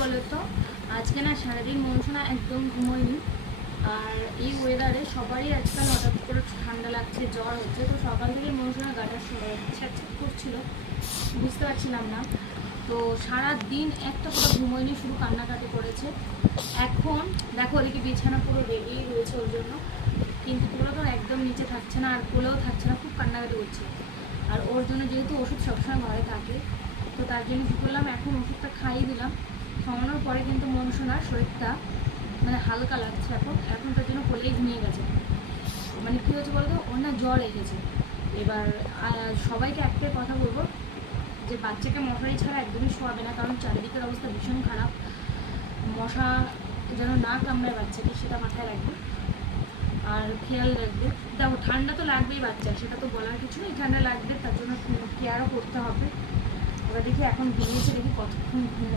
বলো তো, আজকে না সারাদিন মনসুনা একদম ঘুমোয়নি। আর এই ওয়েদারে সবারই আজকাল হঠাৎ করে ঠান্ডা লাগছে, জ্বর হচ্ছে। তো সকাল থেকে মনসুনা গাটা ছ্যাঁচড় করছিল, বুঝতে পারছিলাম না। তো সারা দিন একটা পুরো ঘুমোয়নি, শুধু কান্নাকাটি করেছে। এখন দেখো ওদিকে বিছানা পুরো রেডি রয়েছে ওর জন্য, কিন্তু পুরো তো একদম নিচে থাকছে না, আর কোলেও থাকছে না, খুব কান্নাকাটি করছে। আর ওর জন্য যেহেতু ওষুধ সবসময় ঘরে থাকে, তো তার জন্য কী করলাম, এখন ওষুধটা খাইয়ে দিলাম। খাওয়ানোর পরে কিন্তু মনসুনার শরীরটা মানে হালকা লাগছে। এখন তার জন্য কোলেই ঘুমিয়ে গেছে। মানে কী হয়েছে বলতো, ওর না জ্বর এসেছে। এবার সবাইকে একটাই কথা বলবো, যে বাচ্চাকে মশারি ছাড়া একদমই শোয়াবে না, কারণ চারিদিকের অবস্থা ভীষণ খারাপ। মশা যেন না কামড়ায় বাচ্চাকে, সেটা মাথায় রাখবে আর খেয়াল রাখবে। দেখো ঠান্ডা তো লাগবেই বাচ্চা, সেটা তো বলার কিছু নেই, ঠান্ডা লাগবে, তার জন্য কেয়ারও করতে হবে। এবার দেখি এখন ঘুমিয়েছে, দেখি কতক্ষণ ঘুমিয়ে।